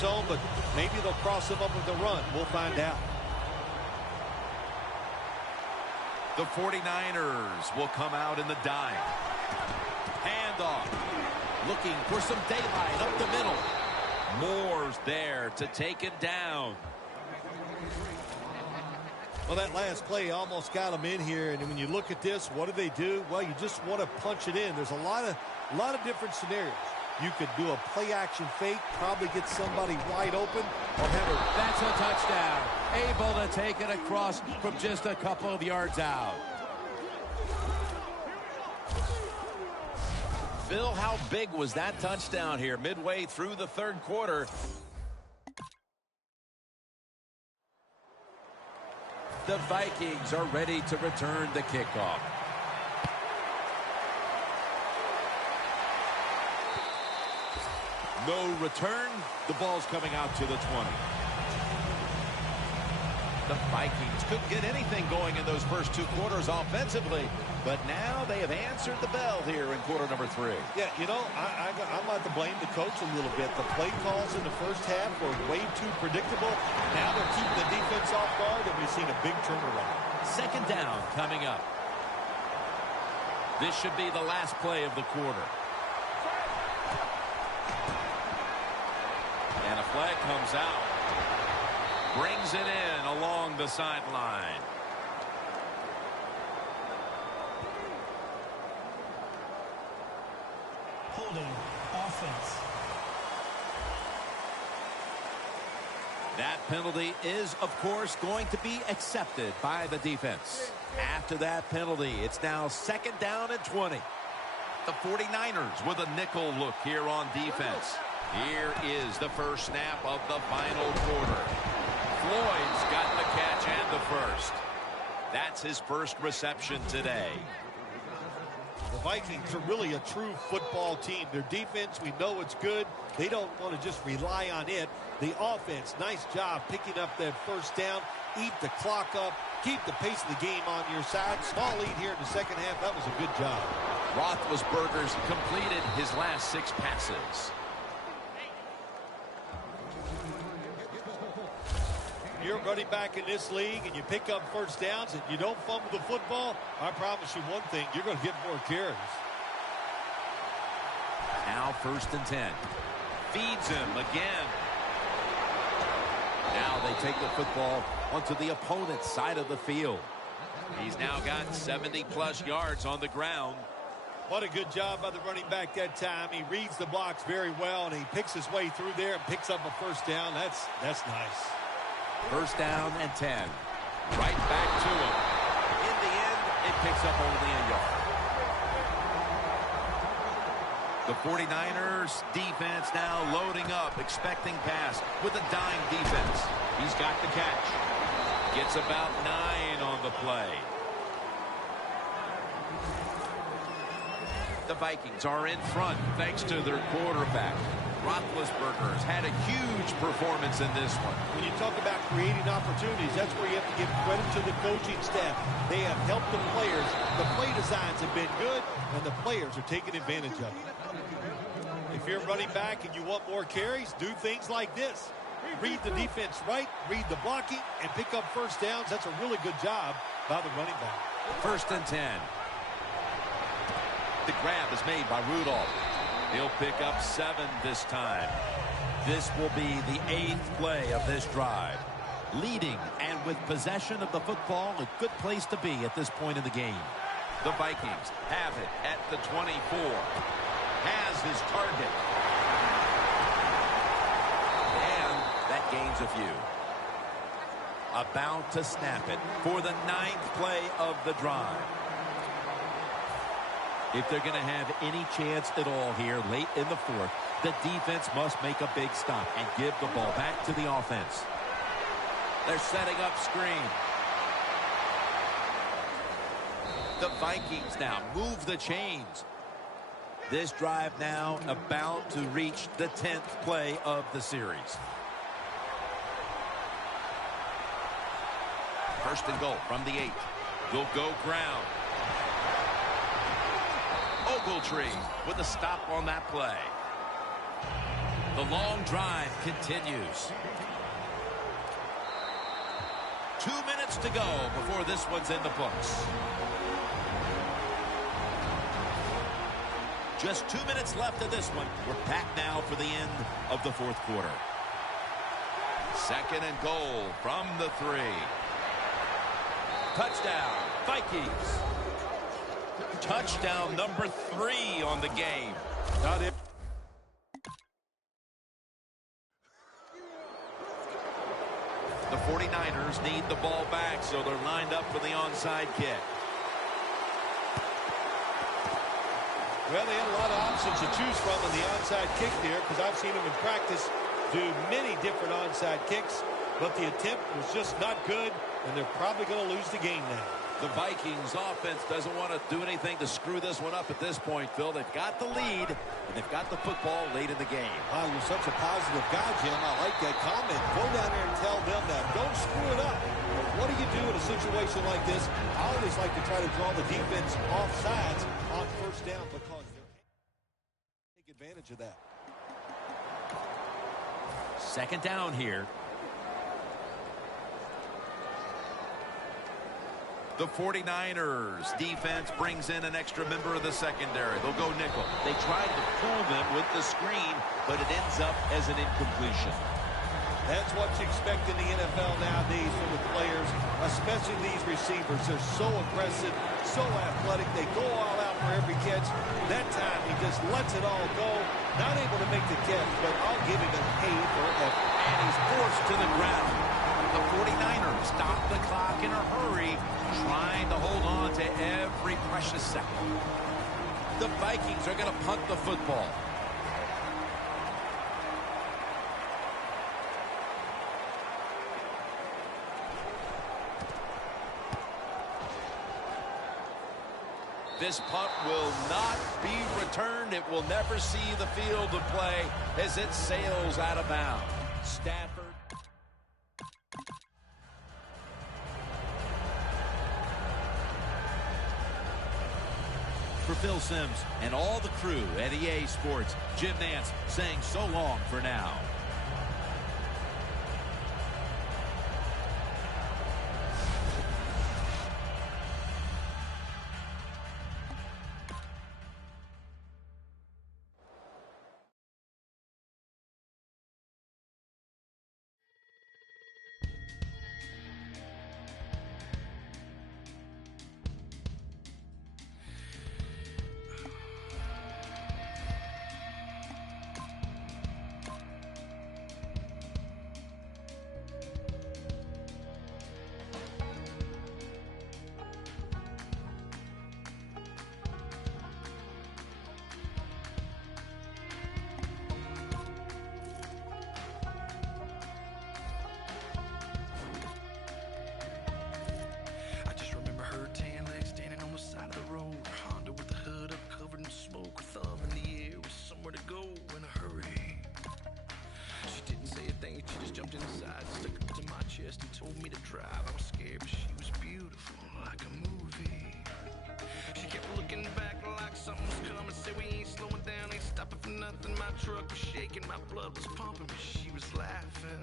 zone, but maybe they'll cross him up with the run. We'll find out. The 49ers will come out in the dime. Handoff. Looking for some daylight up the middle. Moore's there to take him down. Well, that last play almost got him in here. And when you look at this, what do? Well, you just want to punch it in. There's a lot of different scenarios. You could do a play-action fake, probably get somebody wide open, or have a... That's a touchdown. Able to take it across from just a couple of yards out. Phil, how big was that touchdown here midway through the third quarter? The Vikings are ready to return the kickoff. No return. The ball's coming out to the 20. The Vikings couldn't get anything going in those first two quarters offensively, but now they have answered the bell here in quarter number 3. Yeah, you know, I'm going to blame the coach a little bit. The play calls in the first half were way too predictable. Now they're keeping the defense off guard, and we've seen a big turnaround. Second down coming up. This should be the last play of the quarter. And a flag comes out. Brings it in along the sideline. Holding offense. That penalty is, of course, going to be accepted by the defense. After that penalty, it's now second down and 20. The 49ers with a nickel look here on defense. Here is the first snap of the final quarter. Floyd's got the catch and the first. That's his first reception today. The Vikings are really a true football team. Their defense, we know it's good. They don't want to just rely on it. The offense, nice job picking up that first down. Eat the clock up. Keep the pace of the game on your side. Small lead here in the second half. That was a good job. Roethlisberger's completed his last 6 passes. You're running back in this league and you pick up first downs and you don't fumble the football, I promise you one thing, you're going to get more carries. Now first and 10. Feeds him again. Now they take the football onto the opponent's side of the field. He's now got 70-plus yards on the ground. What a good job by the running back that time. He reads the blocks very well and he picks his way through there and picks up a first down. That's nice. First down and 10. Right back to him. In the end, it picks up only a yard. The 49ers defense now loading up, expecting pass with a dime defense. He's got the catch. Gets about 9 on the play. The Vikings are in front thanks to their quarterback. Roethlisberger has had a huge performance in this one. When you talk about creating opportunities, that's where you have to give credit to the coaching staff. They have helped the players. The play designs have been good, and the players are taking advantage of it. If you're running back and you want more carries, do things like this. Read the defense right, read the blocking, and pick up first downs. That's a really good job by the running back. First and 10. The grab is made by Rudolph. He'll pick up 7 this time. This will be the 8th play of this drive. Leading and with possession of the football, a good place to be at this point in the game. The Vikings have it at the 24. Has his target. And that gains a few. About to snap it for the 9th play of the drive. If they're going to have any chance at all here late in the 4th, the defense must make a big stop and give the ball back to the offense. They're setting up screen. The Vikings now move the chains. This drive now about to reach the 10th play of the series. First and goal from the 8. They'll go ground. Ogletree with a stop on that play. The long drive continues. 2 minutes to go before this one's in the books. Just 2 minutes left of this one. We're back now for the end of the fourth quarter. Second and goal from the 3. Touchdown, Vikings. Touchdown number 3 on the game. Not it. The 49ers need the ball back, so they're lined up for the onside kick. Well, they had a lot of options to choose from in the onside kick there, because I've seen them in practice do many different onside kicks, but the attempt was just not good, and they're probably going to lose the game now. The Vikings offense doesn't want to do anything to screw this one up at this point, Phil. They've got the lead, and they've got the football late in the game. Wow, you're such a positive guy, Jim. I like that comment. Go down there and tell them that. Don't screw it up. But what do you do in a situation like this? I always like to try to draw the defense off sides on first down because they're take advantage of that. Second down here. The 49ers defense brings in an extra member of the secondary. They'll go nickel. They tried to fool them with the screen, but it ends up as an incompletion. That's what you expect in the NFL nowadays from the players, especially these receivers. They're so aggressive, so athletic. They go all out for every catch. That time he just lets it all go. Not able to make the catch, but I'll give him an A for effort. And he's forced to the ground. The 49ers stop the clock in a hurry, trying to hold on to every precious second. The Vikings are going to punt the football. This punt will not be returned. It will never see the field of play as it sails out of bounds. Stafford. For Phil Simms and all the crew at EA Sports, Jim Nantz saying so long for now. Shaking, my blood was pumping, but she was laughing.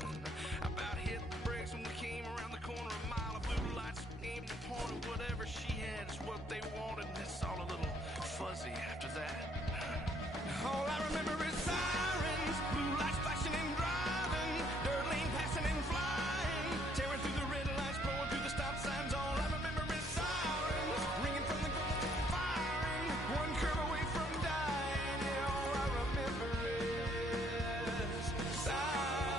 About hit the brakes when we came around the corner. A mile of blue lights, aimed the point of whatever she had is what they wanted. And it's all a little fuzzy after that. All I remember is sirens, blue lights flashing and driving, dirt lane passing and flying, tearing through the red lights, blowing through the stop signs. All I remember is sirens, ringing from the firing, one curve away from dying. Yeah, all I remember is sirens.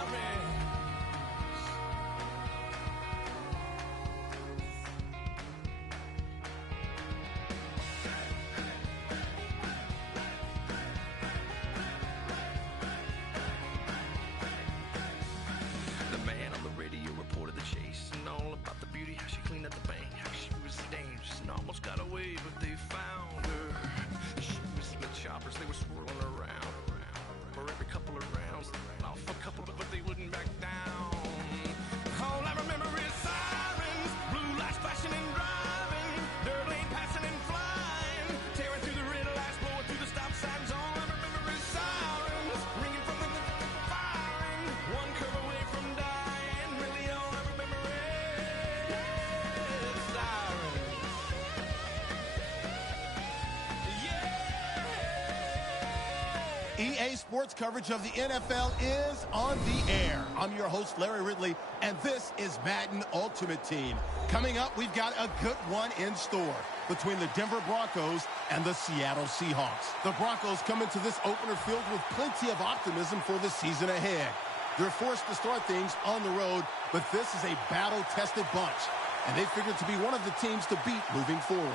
EA Sports coverage of the NFL is on the air. I'm your host, Larry Ridley, and this is Madden Ultimate Team. Coming up, we've got a good one in store between the Denver Broncos and the Seattle Seahawks. The Broncos come into this opener filled with plenty of optimism for the season ahead. They're forced to start things on the road, but this is a battle-tested bunch, and they figure to be one of the teams to beat moving forward.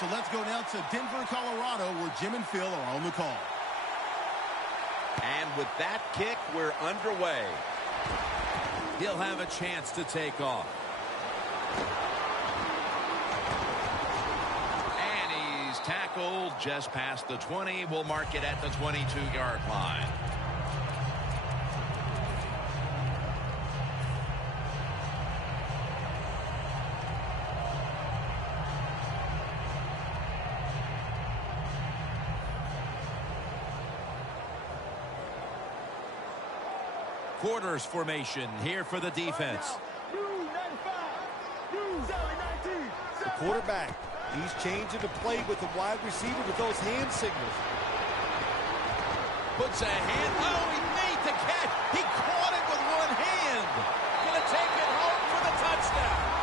So let's go down to Denver, Colorado, where Jim and Phil are on the call. And with that kick, we're underway. He'll have a chance to take off. And he's tackled just past the 20. We'll mark it at the 22-yard line. Quarters formation here for the defense. The quarterback, he's changing the play with the wide receiver with those hand signals. Puts a hand. Oh, he made the catch. He caught it with one hand. Gonna take it home for the touchdown.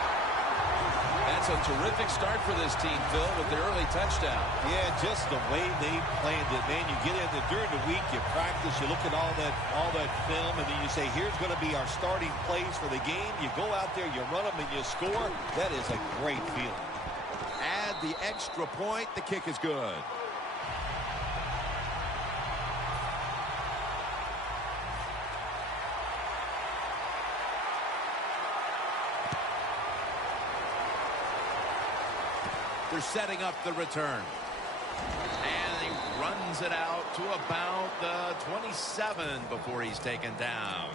That's a terrific start for this team, Phil, with the early touchdown. Yeah, just the way they planned it, man. You get in there during the week, you practice, you look at all that film, and then you say, here's going to be our starting plays for the game. You go out there, you run them, and you score. That is a great feeling. Add the extra point. The kick is good. They're setting up the return. And he runs it out to about the 27 before he's taken down.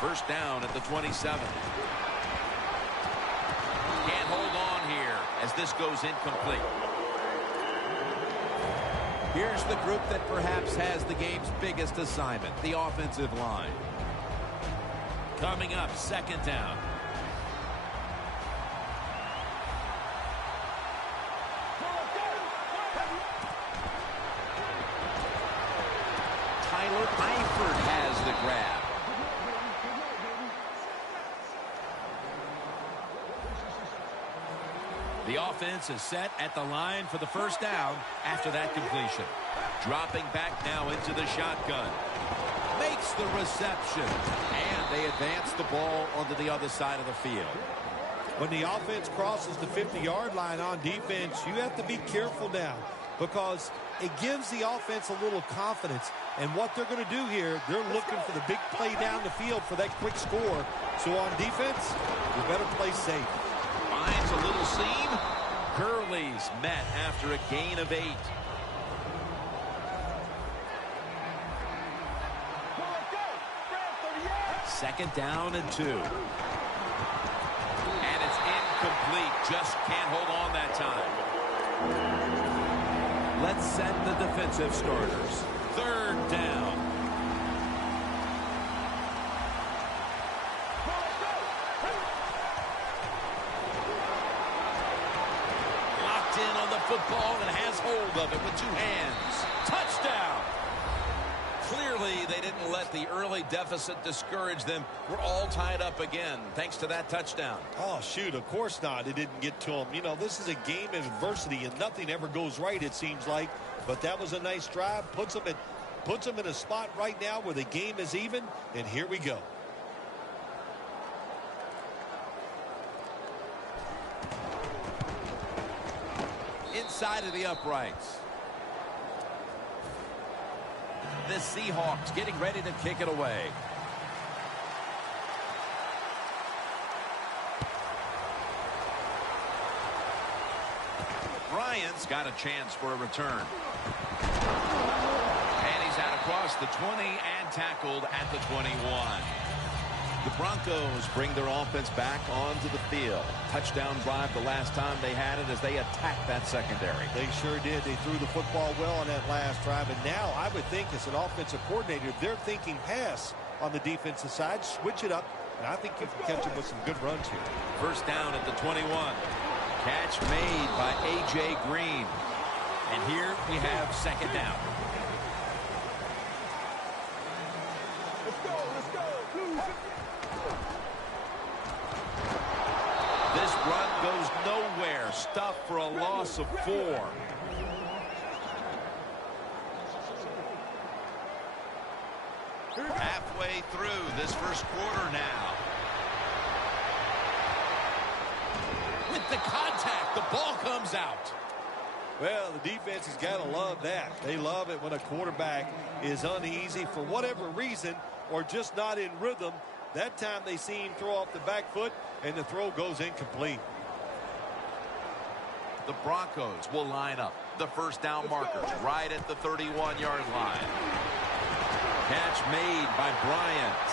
First down at the 27. Can't hold on here as this goes incomplete. Here's the group that perhaps has the game's biggest assignment, the offensive line. Coming up, second down. Tyler Eifert has the grab. The offense is set at the line for the first down after that completion. Dropping back now into the shotgun. Makes the reception. And they advance the ball onto the other side of the field. When the offense crosses the 50-yard line on defense, you have to be careful now because it gives the offense a little confidence. And what they're going to do here, they're looking for the big play down the field for that quick score. So on defense, you better play safe. Finds a little seam. Gurley's met after a gain of 8. Second down and 2. And it's incomplete. Just can't hold on that time. Let's send the defensive starters. Third down. Football and has hold of it with 2 hands. Touchdown! Clearly, they didn't let the early deficit discourage them. We're all tied up again, thanks to that touchdown. Oh, shoot, of course not. It didn't get to him. You know, this is a game of adversity, and nothing ever goes right, it seems like. But that was a nice drive. Puts them in a spot right now where the game is even, and here we go. Inside of the uprights. The Seahawks getting ready to kick it away. Bryant's got a chance for a return. And he's out across the 20 and tackled at the 21. The Broncos bring their offense back onto the field. Touchdown drive the last time they had it as they attacked that secondary. They sure did. They threw the football well on that last drive. And now I would think as an offensive coordinator, they're thinking pass on the defensive side. Switch it up. And I think you can catch them with some good runs here. First down at the 21. Catch made by A.J. Green. And here we have second down. This run goes nowhere. Stuffed for a loss of 4. Halfway through this first quarter now. With the contact, the ball comes out. Well, the defense has got to love that. They love it when a quarterback is uneasy for whatever reason or just not in rhythm. That time they see him throw off the back foot, and the throw goes incomplete. The Broncos will line up. The first down markers right at the 31-yard line. Catch made by Bryant.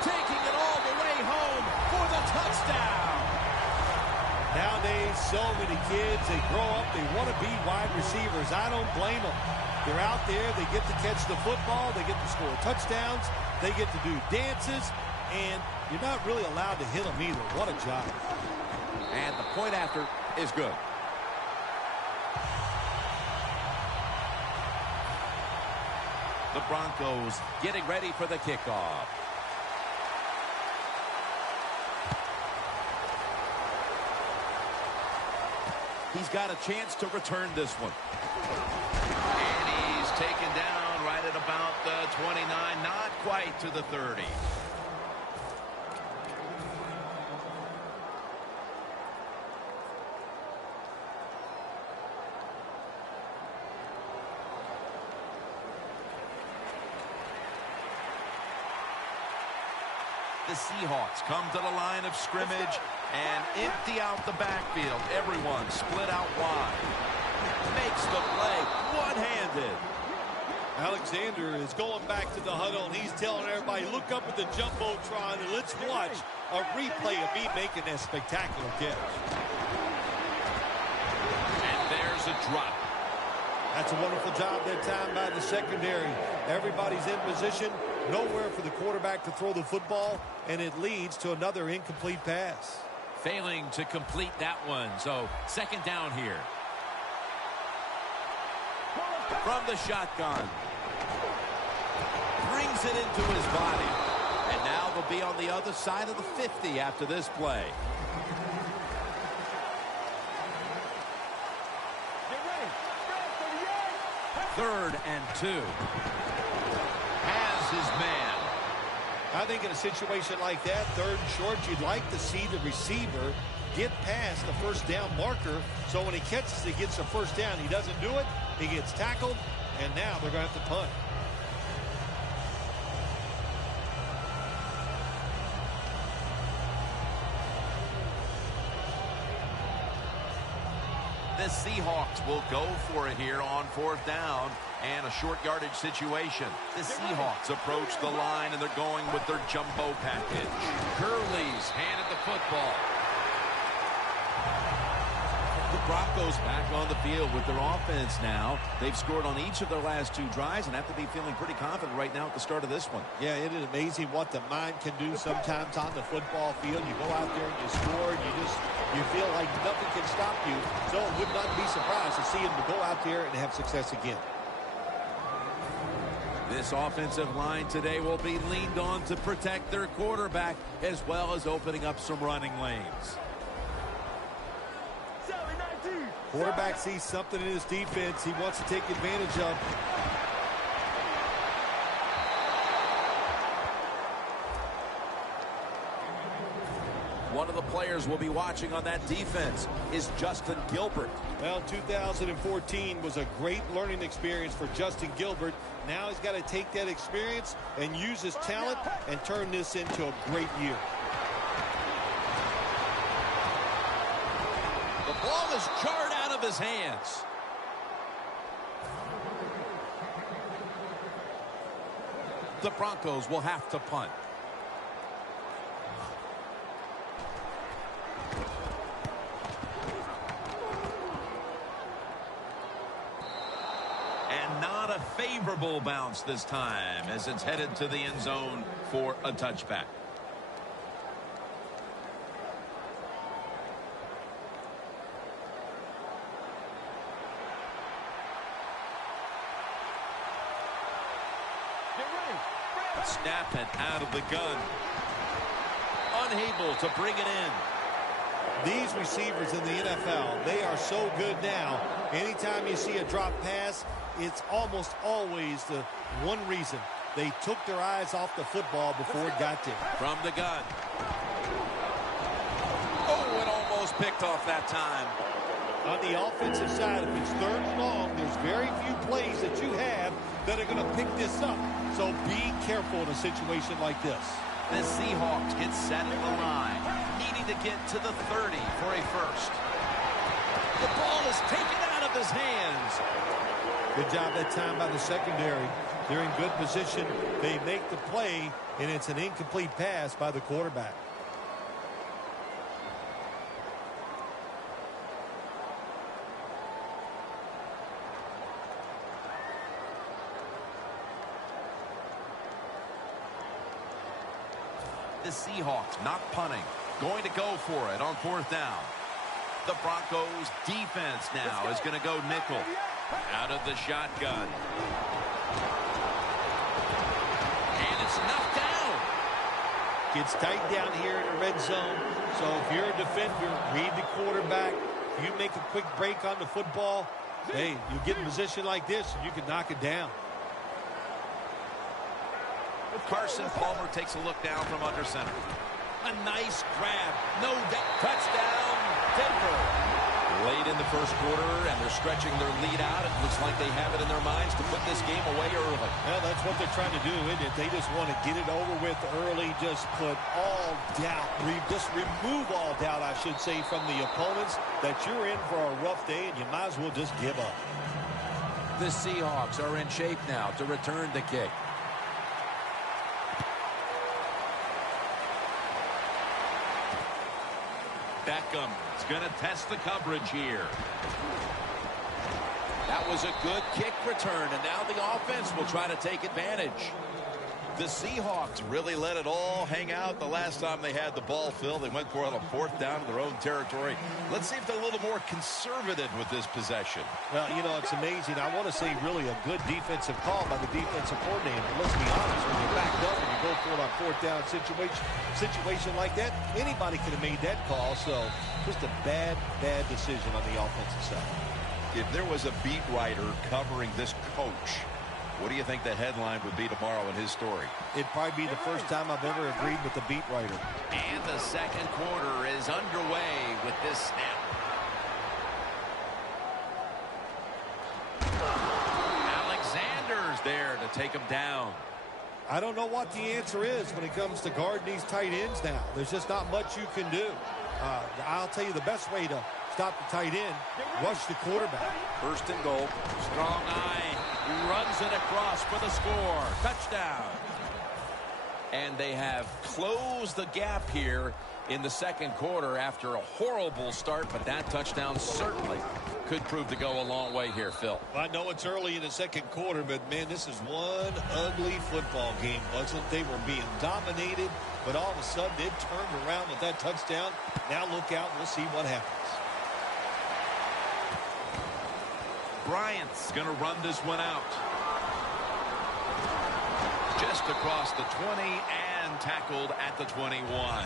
Taking it all the way home for the touchdown. Nowadays, so many kids, they grow up, they want to be wide receivers. I don't blame them. They're out there, they get to catch the football, they get to score touchdowns, they get to do dances, and you're not really allowed to hit them either. What a job. And the point after is good. The Broncos getting ready for the kickoff. He's got a chance to return this one. And he's taken down right at about the 29, not quite to the 30. The Seahawks come to the line of scrimmage and empty out the backfield. Everyone split out wide. Makes the play one-handed. Alexander is going back to the huddle, and he's telling everybody, look up at the Jumbotron, and let's watch a replay of me making that spectacular catch. And there's a drop. That's a wonderful job that time by the secondary. Everybody's in position. Nowhere for the quarterback to throw the football, and it leads to another incomplete pass. Failing to complete that one, so second down here. From the shotgun. Brings it into his body. And now they'll be on the other side of the 50 after this play. Third and 2. Has his man. I think in a situation like that, third and short, you'd like to see the receiver get past the first down marker, so when he catches it, gets a first down. He doesn't do it, he gets tackled, and now they're going to have to punt. The Seahawks will go for it here on fourth down and a short yardage situation. The Seahawks approach the line, and they're going with their jumbo package. Gurley's handed the football. The Broncos back on the field with their offense now. They've scored on each of their last 2 drives and have to be feeling pretty confident right now at the start of this one. Yeah, it is amazing what the mind can do sometimes on the football field. You go out there and you score, and you feel like nothing can stop you. So it would not be surprised to see him to go out there and have success again. This offensive line today will be leaned on to protect their quarterback as well as opening up some running lanes. Quarterback sees something in his defense he wants to take advantage of. One of the players we'll be watching on that defense is Justin Gilbert. Well, 2014 was a great learning experience for Justin Gilbert. Now he's got to take that experience and use his talent and turn this into a great year. The ball is jarred out of his hands. The Broncos will have to punt. And not a favorable bounce this time as it's headed to the end zone for a touchback. Snap it out of the gun. Unable to bring it in. These receivers in the NFL, they are so good now. Anytime you see a drop pass, it's almost always the one reason. They took their eyes off the football before it got there. From the gun. Oh, it almost picked off that time. On the offensive side, if it's third and long, there's very few plays that you have that are going to pick this up. So be careful in a situation like this. The Seahawks get set in the line, needing to get to the 30 for a first. The ball is taken out of his hands. Good job that time by the secondary. They're in good position. They make the play, and it's an incomplete pass by the quarterback. The Seahawks not punting. Going to go for it on fourth down. The Broncos defense now is going to go nickel. Out of the shotgun. And it's knocked down. Gets tight down here in the red zone. So if you're a defender, read the quarterback. If you make a quick break on the football, hey, you get in a position like this, you can knock it down. Carson Palmer takes a look down from under center. A nice grab. No doubt. Touchdown, Denver. Late in the first quarter, and they're stretching their lead out. It looks like they have it in their minds to put this game away early. Well, that's what they're trying to do, isn't it? They just want to get it over with early. Just put all doubt. Just remove all doubt, I should say, from the opponents that you're in for a rough day, and you might as well just give up. The Seahawks are in shape now to return the kick. Beckham is going to test the coverage here. That was a good kick return, and now the offense will try to take advantage. The Seahawks really let it all hang out the last time they had the ball, Phil. They went for it on fourth down to their own territory. Let's see if they're a little more conservative with this possession. Well, you know, it's amazing. I want to say really a good defensive call by the defensive coordinator. But let's be honest, when you're backed up and you go for it on fourth down situation like that, anybody could have made that call. So just a bad decision on the offensive side. If there was a beat writer covering this coach, what do you think the headline would be tomorrow in his story? It'd probably be the first time I've ever agreed with the beat writer. And the second quarter is underway with this snap. Alexander's there to take him down. I don't know what the answer is when it comes to guarding these tight ends now. There's just not much you can do. I'll tell you the best way to stop the tight end, rush the quarterback. First and goal. Strong eye. Runs it across for the score. Touchdown. And they have closed the gap here in the second quarter after a horrible start, but that touchdown certainly could prove to go a long way here, Phil. I know it's early in the second quarter, but, man, this is one ugly football game, wasn't it? They were being dominated, but all of a sudden it turned around with that touchdown. Now look out. We'll see what happens. Bryant's going to run this one out. Just across the 20 and tackled at the 21.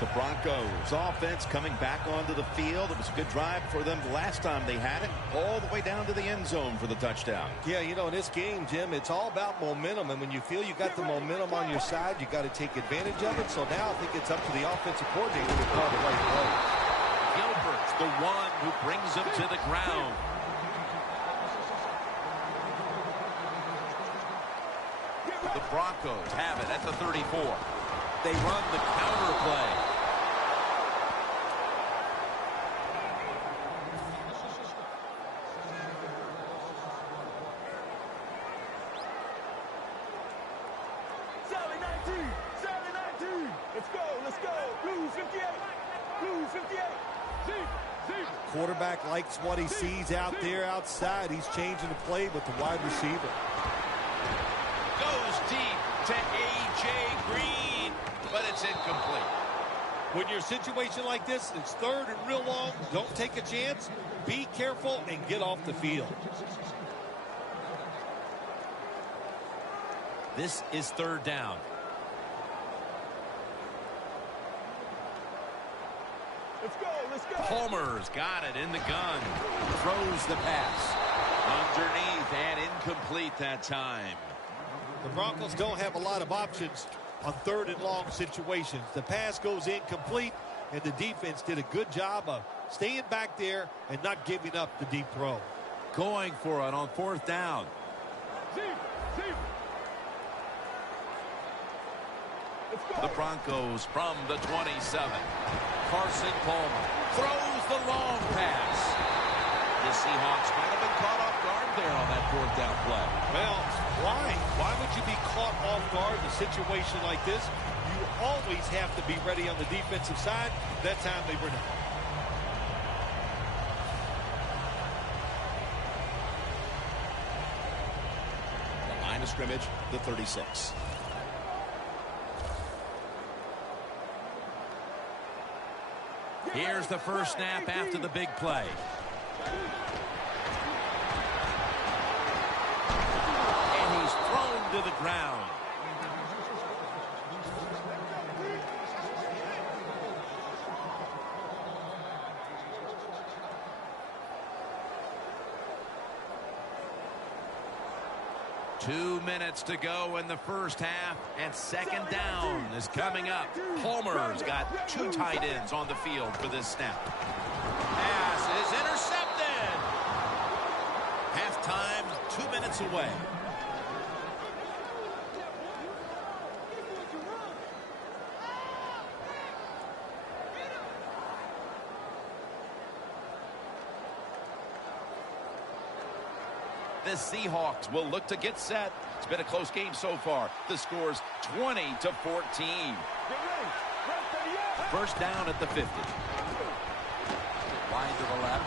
The Broncos offense coming back onto the field. It was a good drive for them the last time they had it, all the way down to the end zone for the touchdown. Yeah, you know, in this game, Jim, it's all about momentum. And when you feel you got the momentum on your side, you got to take advantage of it. So now I think it's up to the offensive coordinator to call the right play. Gilbert's the one who brings him to the ground. The Broncos have it at the 34. They run the counter play. Quarterback likes what he sees out there outside. He's changing the play with the wide receiver. Goes deep to A.J. Green, but it's incomplete. When you're in a situation like this, it's third and real long. Don't take a chance. Be careful and get off the field. This is third down. Let's go. Palmer's got it in the gun. Throws the pass. Underneath and incomplete that time. The Broncos don't have a lot of options on third and long situations. The pass goes incomplete, and the defense did a good job of staying back there and not giving up the deep throw. Going for it on fourth down. The Broncos from the 27. Carson Palmer throws the long pass. The Seahawks might have been caught off guard there on that fourth down play. Well, why? Why would you be caught off guard in a situation like this? You always have to be ready on the defensive side. That time they were not. The line of scrimmage, the 36. Here's the first snap after the big play. And he's thrown to the ground. Two minutes to go in the first half, and second down is coming up. Palmer's got two tight ends on the field for this snap. Pass is intercepted. Halftime, 2 minutes away. The Seahawks will look to get set. It's been a close game so far. The score's 20-14. First down at the 50. Wide to the left.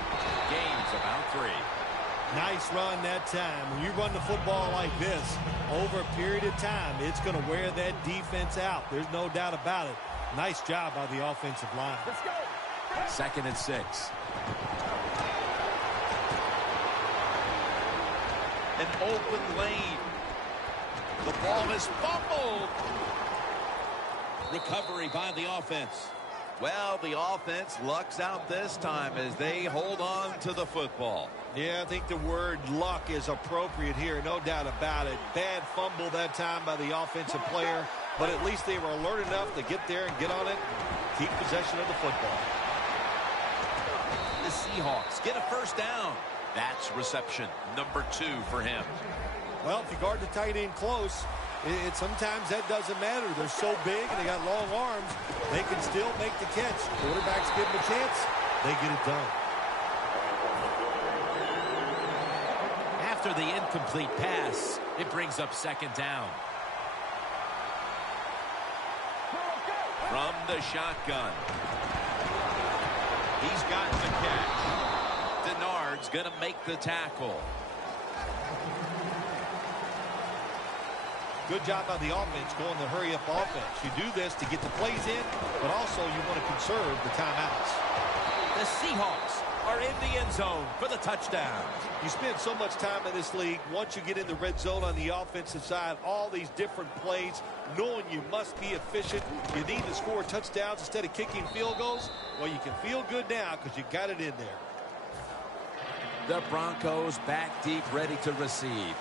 Gains about 3. Nice run that time. When you run the football like this, over a period of time, it's going to wear that defense out. There's no doubt about it. Nice job by the offensive line. Let's go. Second and 6. An open lane. The ball is fumbled. Recovery by the offense. Well, the offense lucks out this time as they hold on to the football. Yeah, I think the word luck is appropriate here, no doubt about it. Bad fumble that time by the offensive player, but at least they were alert enough to get there and get on it, keep possession of the football. The Seahawks get a first down. That's reception number 2 for him. Well, if you guard the tight end close, sometimes that doesn't matter. They're so big and they got long arms, they can still make the catch. Quarterbacks give them a chance, they get it done. After the incomplete pass, it brings up second down. From the shotgun. He's got the catch. Denard's going to make the tackle. Good job by the offense going the hurry-up offense. You do this to get the plays in, but also you want to conserve the timeouts. The Seahawks are in the end zone for the touchdown. You spend so much time in this league, once you get in the red zone on the offensive side, all these different plays, knowing you must be efficient, you need to score touchdowns instead of kicking field goals. Well, you can feel good now because you got it in there. The Broncos back deep, ready to receive.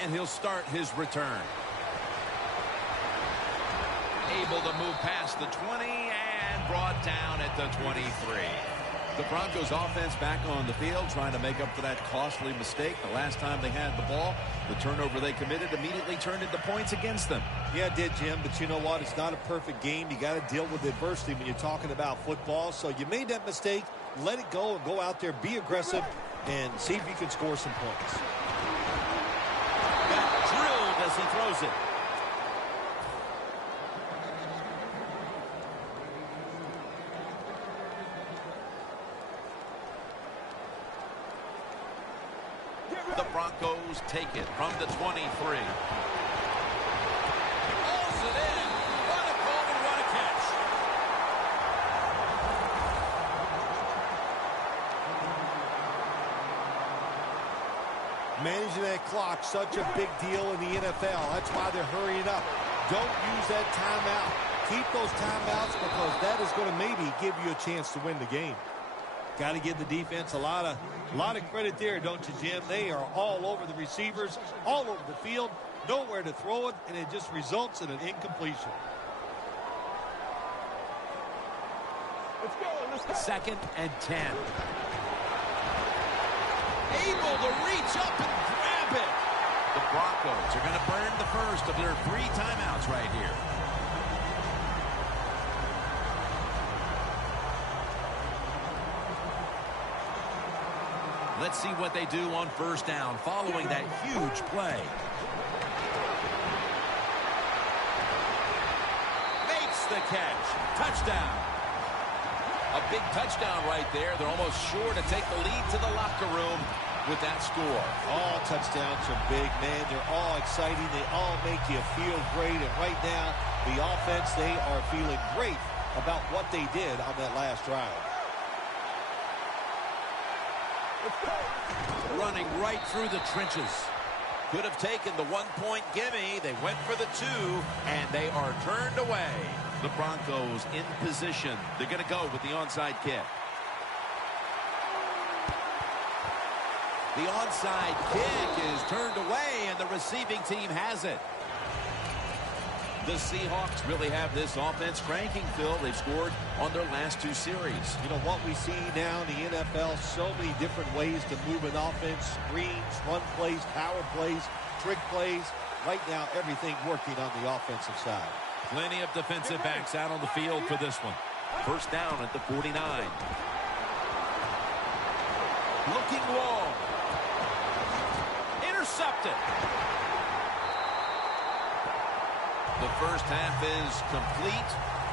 And he'll start his return. Able to move past the 20 and brought down at the 23. The Broncos offense back on the field trying to make up for that costly mistake. The last time they had the ball, the turnover they committed immediately turned into points against them. Yeah, it did, Jim, but you know what? It's not a perfect game. You got to deal with adversity when you're talking about football. So you made that mistake, let it go and go out there, be aggressive, and see if you can score some points. Got drilled to throws it. The Broncos take it from the 23. He pulls it in. What a goal and what a catch. Managing that clock, such a big deal in the NFL. That's why they're hurrying up. Don't use that timeout. Keep those timeouts because that is going to maybe give you a chance to win the game. Got to give the defense a lot of credit there, don't you, Jim? They are all over the receivers, all over the field, nowhere to throw it, and it just results in an incompletion. Let's go. Let's go. 2nd and 10. Able to reach up and grab it. The Broncos are going to burn the first of their 3 timeouts right here. Let's see what they do on 1st down following that huge play. Makes the catch. Touchdown. A big touchdown right there. They're almost sure to take the lead to the locker room with that score. All touchdowns are big, man. They're all exciting. They all make you feel great. And right now, the offense, they are feeling great about what they did on that last drive. Running right through the trenches. Could have taken the 1-point gimme. They went for the 2, and they are turned away. The Broncos in position. They're going to go with the onside kick. The onside kick is turned away, and the receiving team has it. The Seahawks really have this offense cranking, Phil. They've scored on their last 2 series. You know what we see now in the NFL, so many different ways to move an offense, screens, run plays, power plays, trick plays. Right now, everything working on the offensive side. Plenty of defensive backs out on the field for this one. 1st down at the 49. Looking long. Intercepted. The first half is complete.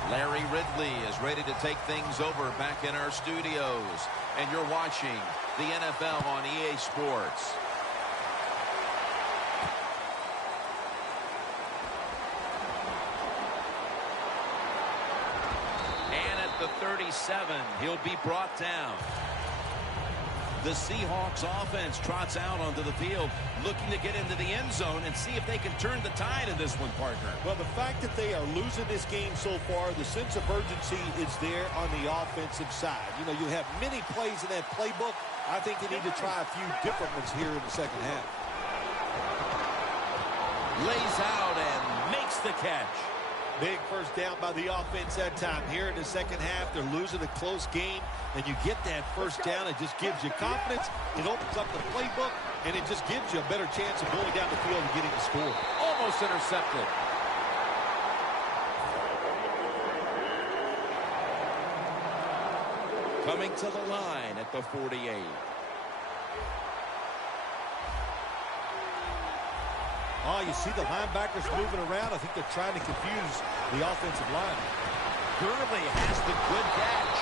Larry Ridley is ready to take things over back in our studios. And you're watching the NFL on EA Sports. And at the 37, he'll be brought down. The Seahawks offense trots out onto the field, looking to get into the end zone and see if they can turn the tide in this one, partner. Well, the fact that they are losing this game so far, the sense of urgency is there on the offensive side. You know, you have many plays in that playbook. I think they need to try a few different ones here in the second half. Lays out and makes the catch. Big first down by the offense that time. Here in the second half, they're losing a close game, and you get that first down. It just gives you confidence. It opens up the playbook, and it just gives you a better chance of going down the field and getting the score. Almost intercepted. Coming to the line at the 48. Oh, you see the linebackers moving around. I think they're trying to confuse the offensive line. Gurley has the good catch.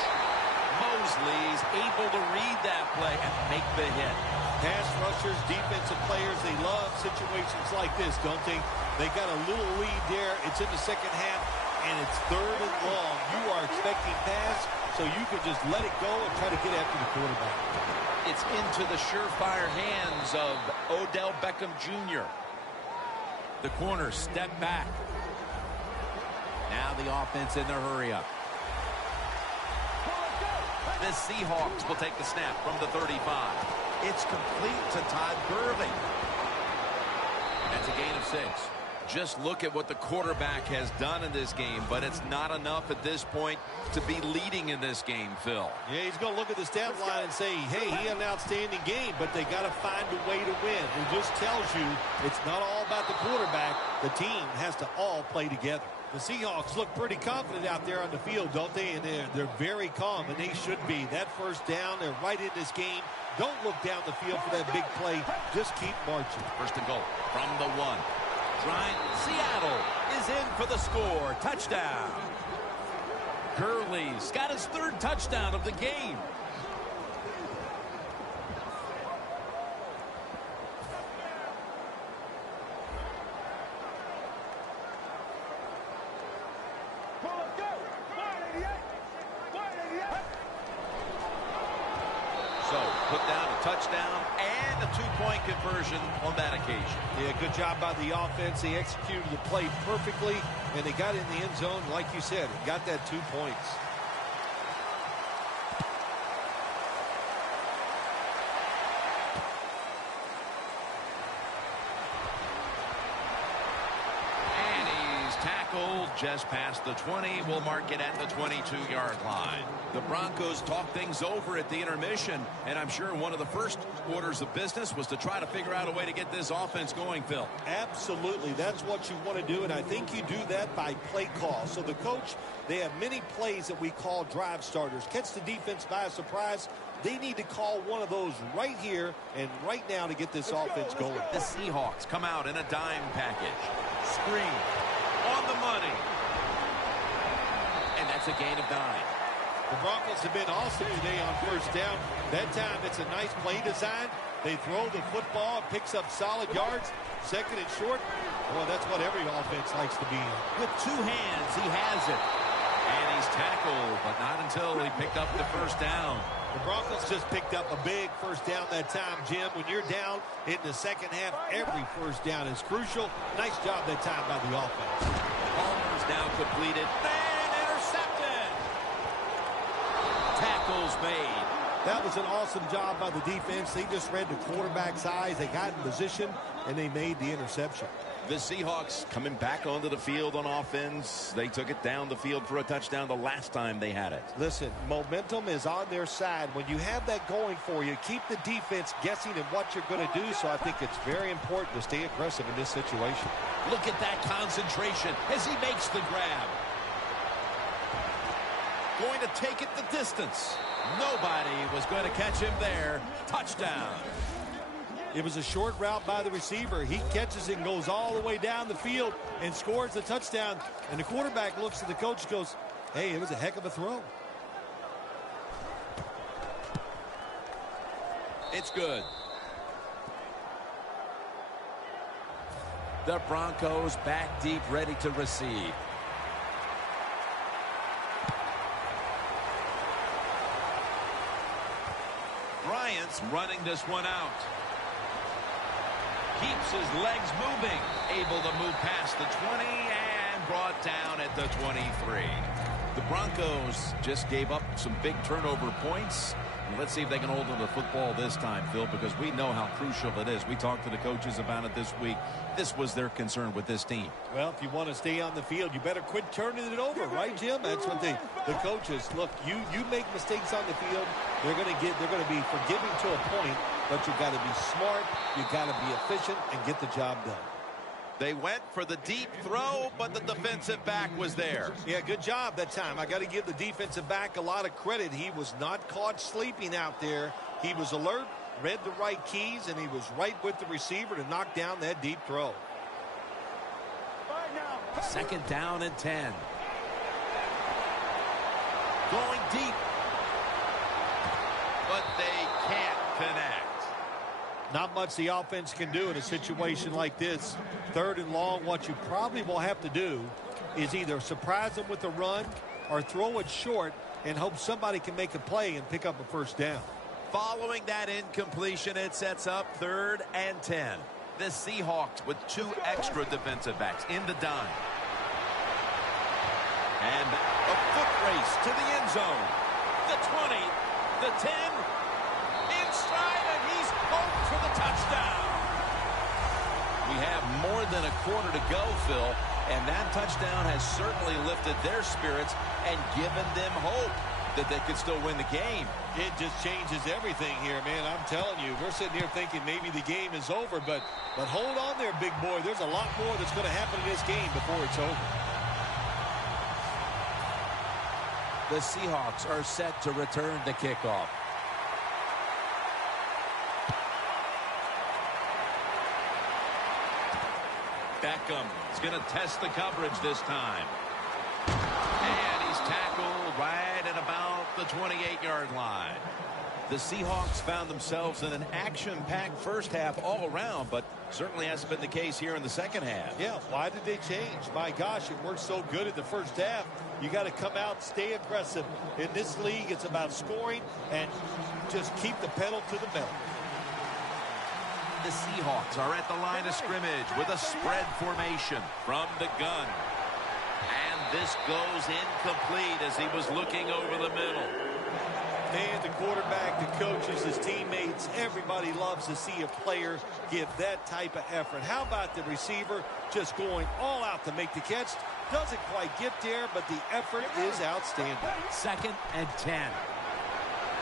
Mosley's able to read that play and make the hit. Pass rushers, defensive players, they love situations like this, don't they? They got a little lead there. It's in the second half, and it's 3rd and long. You are expecting pass, so you can just let it go and try to get after the quarterback. It's into the surefire hands of Odell Beckham Jr. The corner step back. Now the offense in their hurry-up. The Seahawks will take the snap from the 35. It's complete to Todd Gurley. That's a gain of 6. Just look at what the quarterback has done in this game, but it's not enough at this point to be leading in this game, Phil. Yeah, he's going to look at the stat line and say, hey, he had an outstanding game, but they got to find a way to win. It just tells you it's not all about the quarterback. The team has to all play together. The Seahawks look pretty confident out there on the field, don't they? And they're very calm, and they should be. That first down, they're right in this game. Don't look down the field for that big play. Just keep marching. 1st and goal from the 1. Seattle is in for the score. Touchdown. Gurley's got his third touchdown of the game. So, put down a touchdown and a two-point conversion on that occasion. Yeah, good job by the offense. They executed the play perfectly, and they got in the end zone, like you said, got that 2 points. Tackled just past the 20. We'll mark it at the 22-yard line. The Broncos talked things over at the intermission, and I'm sure one of the first orders of business was to try to figure out a way to get this offense going, Phil. Absolutely. That's what you want to do, and I think you do that by play call. So the coach, they have many plays that we call drive starters. Catch the defense by surprise. They need to call one of those right here and right now to get this offense going. The Seahawks come out in a dime package. Screen. On the money. And that's a gain of 9. The Broncos have been awesome today on first down. That time it's a nice play design. They throw the football, picks up solid yards. Second and short. Well, that's what every offense likes to be in. With 2 hands, he has it. And he's tackled, but not until he picked up the first down. The Broncos just picked up a big first down that time, Jim. When you're down in the second half, every first down is crucial. Nice job that time by the offense. Palmer's now completed and intercepted. Tackles made. That was an awesome job by the defense. They just read the quarterback's eyes. They got in position, and they made the interception. The Seahawks coming back onto the field on offense. They took it down the field for a touchdown the last time they had it. Listen, momentum is on their side. When you have that going for you, keep the defense guessing at what you're going to do. So I think it's very important to stay aggressive in this situation. Look at that concentration as he makes the grab. Going to take it the distance. Nobody was going to catch him there. Touchdown. It was a short route by the receiver. He catches it and goes all the way down the field and scores the touchdown. And the quarterback looks at the coach and goes, hey, it was a heck of a throw. It's good. The Broncos back deep, ready to receive. Bryant's running this one out. Keeps his legs moving. Able to move past the 20 and brought down at the 23. The Broncos just gave up some big turnover points. And let's see if they can hold on to the football this time, Phil, because we know how crucial it is. We talked to the coaches about it this week. This was their concern with this team. Well, if you want to stay on the field, you better quit turning it over, right, Jim? That's what the coaches look. You make mistakes on the field, they're going to be forgiving to a point, but you got to be smart, you got to be efficient, and get the job done. They went for the deep throw, but the defensive back was there. Yeah, good job that time. I got to give the defensive back a lot of credit. He was not caught sleeping out there. He was alert, read the right keys, and he was right with the receiver to knock down that deep throw. Second down and 10. Going deep. But they can't connect. Not much the offense can do in a situation like this. Third and long, what you probably will have to do is either surprise them with a run or throw it short and hope somebody can make a play and pick up a first down. Following that incompletion, it sets up 3rd and 10. The Seahawks with 2 extra defensive backs in the dime. And a foot race to the end zone. The 20, the 10, in stride, and he's home for the touchdown. We have more than a quarter to go, Phil, and that touchdown has certainly lifted their spirits and given them hope that they could still win the game. It just changes everything here, man. I'm telling you, we're sitting here thinking maybe the game is over, but hold on there, big boy. There's a lot more that's going to happen in this game before it's over. The Seahawks are set to return the kickoff. Beckham is going to test the coverage this time. And he's tackled right at about the 28-yard line. The Seahawks found themselves in an action-packed first half all around, but certainly hasn't been the case here in the second half. Yeah, why did they change? My gosh, it worked so good in the first half. You got to come out, stay aggressive. In this league, it's about scoring and just keep the pedal to the metal. The Seahawks are at the line of scrimmage with a spread formation from the gun. And this goes incomplete as he was looking over the middle. And the quarterback, the coaches, his teammates, everybody loves to see a player give that type of effort. How about the receiver just going all out to make the catch? Doesn't quite get there, but the effort is outstanding. 2nd and 10.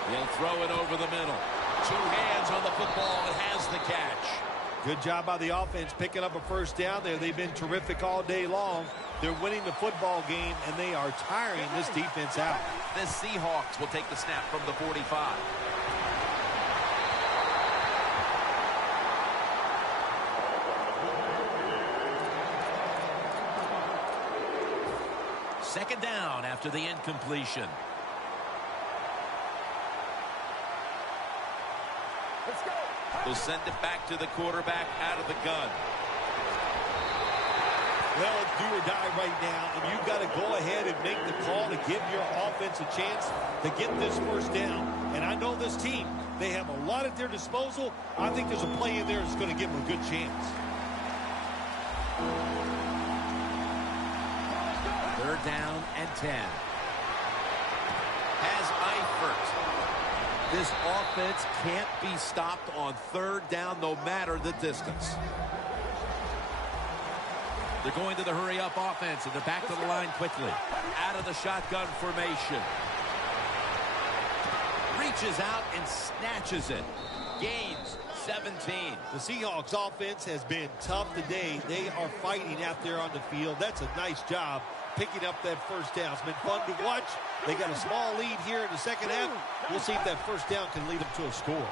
He'll throw it over the middle. 2 hands on the football and has the catch. Good job by the offense picking up a first down there. They've been terrific all day long. They're winning the football game, and they are tiring this defense out. The Seahawks will take the snap from the 45. Second down after the incompletion. Let's go. They'll send it back to the quarterback out of the gun. Well, it's do or die right now, and you've got to go ahead and make the call to give your offense a chance to get this first down. And I know this team, they have a lot at their disposal. I think there's a play in there that's going to give them a good chance. 3rd down and 10. Has Eifert. This offense can't be stopped on 3rd down no matter the distance. They're going to the hurry-up offense, and they're back to the line quickly. Out of the shotgun formation. Reaches out and snatches it. Gains 17. The Seahawks offense has been tough today. They are fighting out there on the field. That's a nice job picking up that first down. It's been fun to watch. They got a small lead here in the second half. We'll see if that first down can lead them to a score.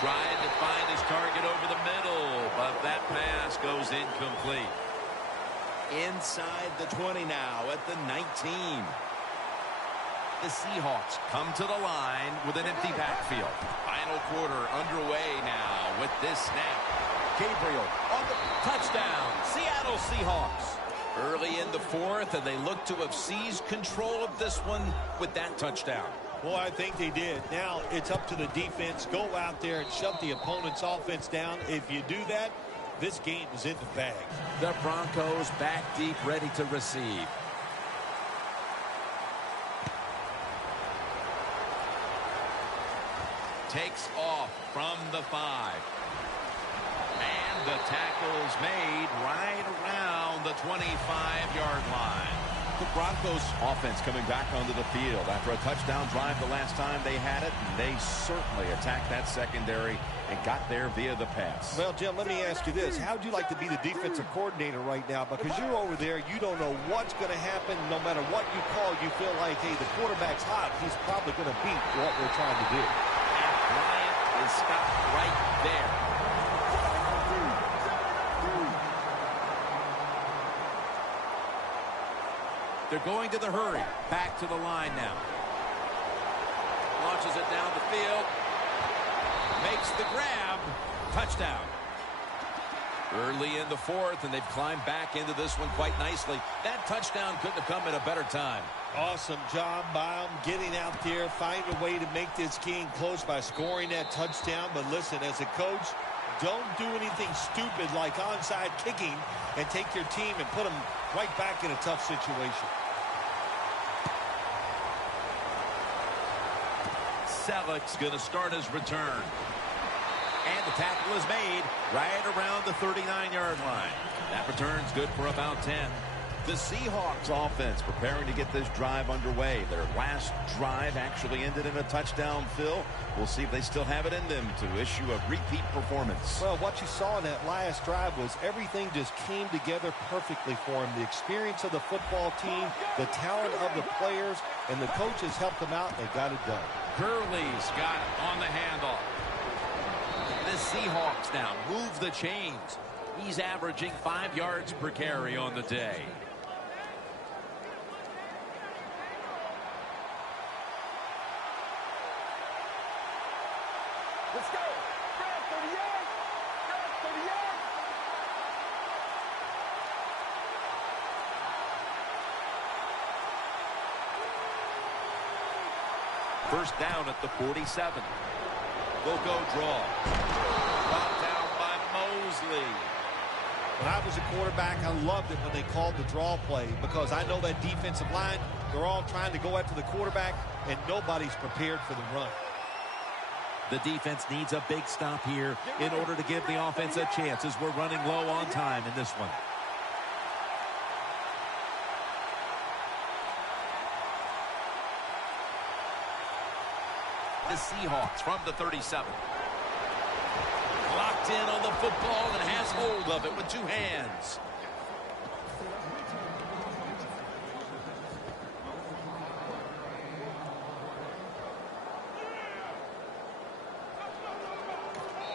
Trying to find his target over the middle, but that pass goes incomplete. Inside the 20 now at the 19. The Seahawks come to the line with an empty backfield. Final quarter underway now with this snap. Gabriel on the touchdown. Seattle Seahawks. Early in the 4th, and they look to have seized control of this one with that touchdown. Well, I think they did. Now it's up to the defense. Go out there and shut the opponent's offense down. If you do that, this game is in the bag. The Broncos back deep, ready to receive. Takes off from the 5. And the tackle's made right around the 25-yard line. The Broncos offense coming back onto the field after a touchdown drive the last time they had it, and they certainly attacked that secondary and got there via the pass. Well, Jim, let me ask you this. How would you like to be the defensive coordinator right now? Because you're over there, you don't know what's going to happen. No matter what you call, you feel like, hey, the quarterback's hot. He's probably going to beat what we're trying to do. And Bryant is stopped right there. They're going to the hurry. Back to the line now. Launches it down the field. Makes the grab. Touchdown. Early in the 4th, and they've climbed back into this one quite nicely. That touchdown couldn't have come at a better time. Awesome job by them getting out there, finding a way to make this game close by scoring that touchdown. But listen, as a coach, don't do anything stupid like onside kicking and take your team and put them right back in a tough situation. Selleck's going to start his return. And the tackle is made right around the 39-yard line. That return's good for about 10. The Seahawks offense preparing to get this drive underway. Their last drive actually ended in a touchdown, Phil. We'll see if they still have it in them to issue a repeat performance. Well, what you saw in that last drive was everything just came together perfectly for them. The experience of the football team, the talent of the players, and the coaches helped them out, and they got it done. Gurley's got it on the handoff. The Seahawks now move the chains. He's averaging 5 yards per carry on the day. Let's go. Grab 30 yards. Grab 30 yards. First down at the 47. They'll go draw. Brought down by Mosley. When I was a quarterback, I loved it when they called the draw play because I know that defensive line, they're all trying to go after the quarterback, and nobody's prepared for the run. The defense needs a big stop here in order to give the offense a chance as we're running low on time in this one. The Seahawks from the 37. Locked in on the football and has hold of it with 2 hands.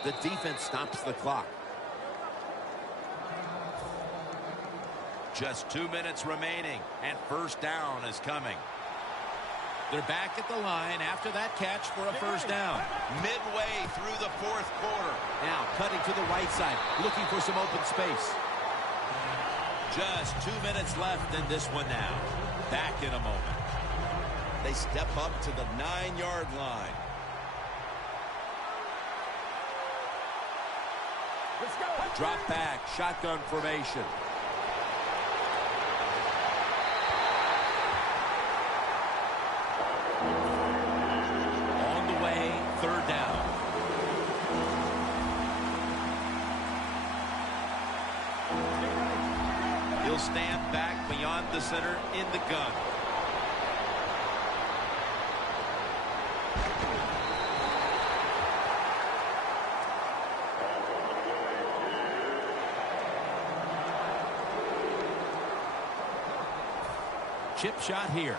The defense stops the clock. Just 2 minutes remaining, and first down is coming. They're back at the line after that catch for a first down. Midway through the 4th quarter. Now cutting to the right side, looking for some open space. Just 2 minutes left in this one now. Back in a moment. They step up to the 9-yard line. Let's go. Drop back, shotgun formation. On the way, third down. He'll stand back beyond the center in the gun. Chip shot here.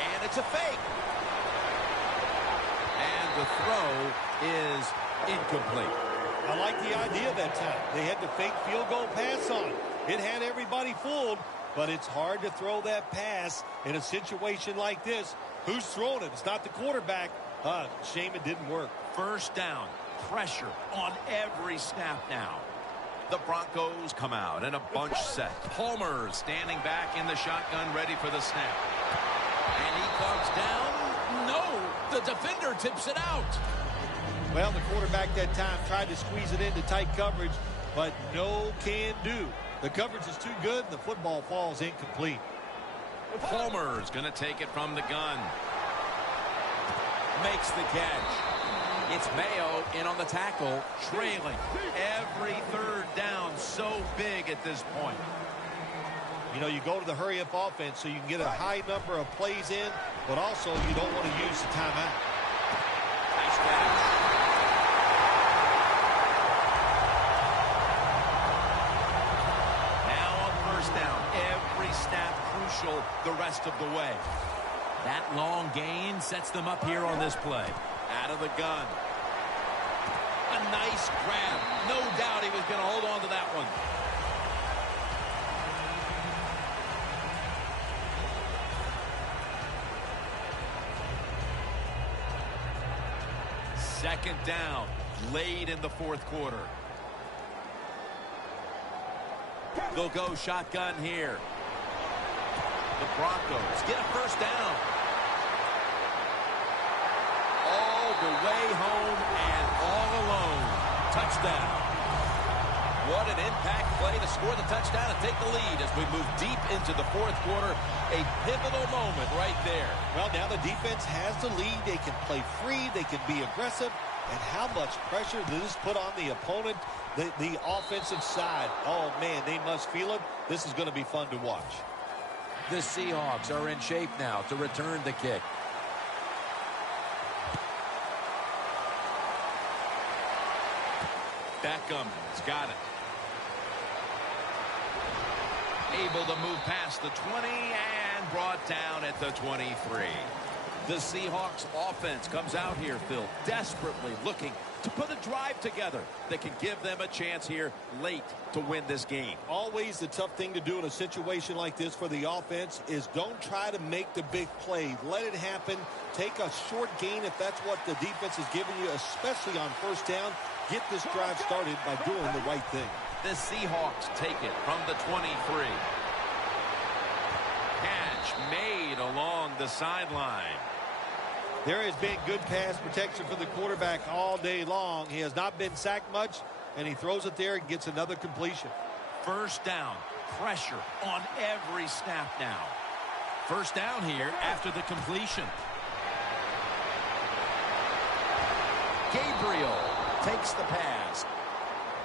And it's a fake. And the throw is incomplete. I like the idea that time. They had the fake field goal pass on. It had everybody fooled, but it's hard to throw that pass in a situation like this. Who's throwing it? It's not the quarterback. Shame it didn't work. First down. Pressure on every snap now. The Broncos come out in a bunch set. Palmer standing back in the shotgun, ready for the snap. And he comes down. No, the defender tips it out. Well, the quarterback that time tried to squeeze it into tight coverage, but no can do. The coverage is too good, and the football falls incomplete. Palmer's going to take it from the gun. Makes the catch. It's Mayo in on the tackle, trailing. Every third down so big at this point. You know, you go to the hurry-up offense so you can get a high number of plays in, but also you don't want to use the timeout. Nice catch. Now on first down, every snap crucial the rest of the way. That long gain sets them up here on this play. Out of the gun. A nice grab. No doubt he was going to hold on to that one. Second down, late in the 4th quarter. They'll go shotgun here. The Broncos get a first down. All the way home and all alone. Touchdown. What an impact play to score the touchdown and take the lead as we move deep into the 4th quarter. A pivotal moment right there. Well, now the defense has the lead. They can play free. They can be aggressive. And how much pressure does this put on the opponent, the offensive side? Oh, man, they must feel it. This is going to be fun to watch. The Seahawks are in shape now to return the kick. Beckham's got it. Able to move past the 20 and brought down at the 23. The Seahawks offense comes out here, Phil, desperately looking to put a drive together that can give them a chance here late to win this game. Always the tough thing to do in a situation like this for the offense is don't try to make the big play. Let it happen. Take a short gain if that's what the defense is giving you, especially on first down. Get this drive started by doing the right thing. The Seahawks take it from the 23. Catch made along the sideline. There has been good pass protection for the quarterback all day long. He has not been sacked much, and he throws it there and gets another completion. First down. Pressure on every snap now. First down here after the completion. Gabriel takes the pass.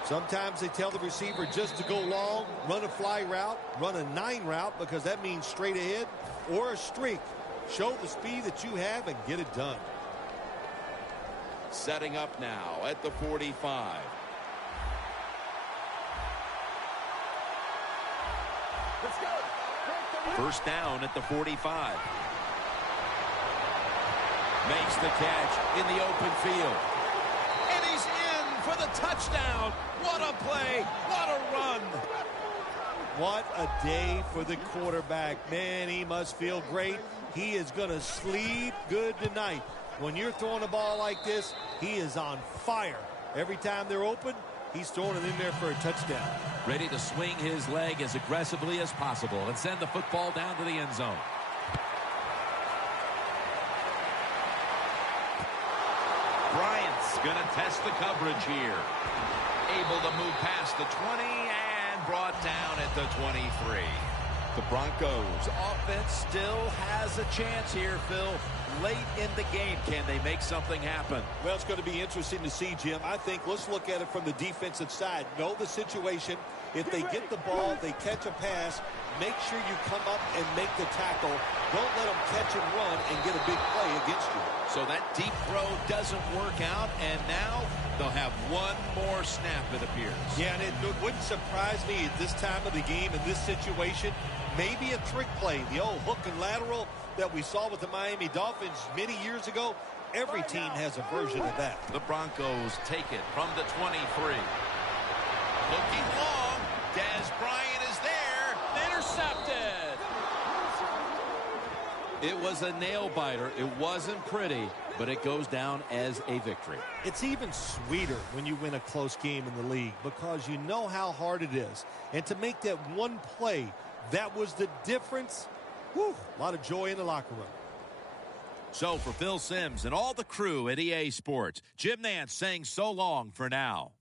Sometimes they tell the receiver just to go long, run a fly route, run a 9 route, because that means straight ahead, or a streak. Show the speed that you have and get it done. Setting up now at the 45. Let's go. First down at the 45. Makes the catch in the open field. And he's in for the touchdown. What a play. What a run. What a day for the quarterback. Man, he must feel great. He is going to sleep good tonight. When you're throwing the ball like this, he is on fire. Every time they're open, he's throwing it in there for a touchdown. Ready to swing his leg as aggressively as possible and send the football down to the end zone. Bryant's going to test the coverage here. Able to move past the 20 and brought down at the 23. The Broncos offense still has a chance here, Phil. Late in the game, can they make something happen? Well, it's going to be interesting to see, Jim. I think let's look at it from the defensive side. Know the situation. If they get the ball, they catch a pass, make sure you come up and make the tackle. Don't let them catch and run and get a big play against you. So that deep throw doesn't work out, and now they'll have one more snap, it appears. Yeah, and it wouldn't surprise me at this time of the game, in this situation, maybe a trick play. The old hook and lateral that we saw with the Miami Dolphins many years ago. Every team has a version of that. The Broncos take it from the 23. Looking long. Dez Bryant is there. Intercepted. It was a nail-biter. It wasn't pretty, but it goes down as a victory. It's even sweeter when you win a close game in the league because you know how hard it is. And to make that one play, that was the difference. Whew, a lot of joy in the locker room. So for Phil Simms and all the crew at EA Sports, Jim Nantz saying so long for now.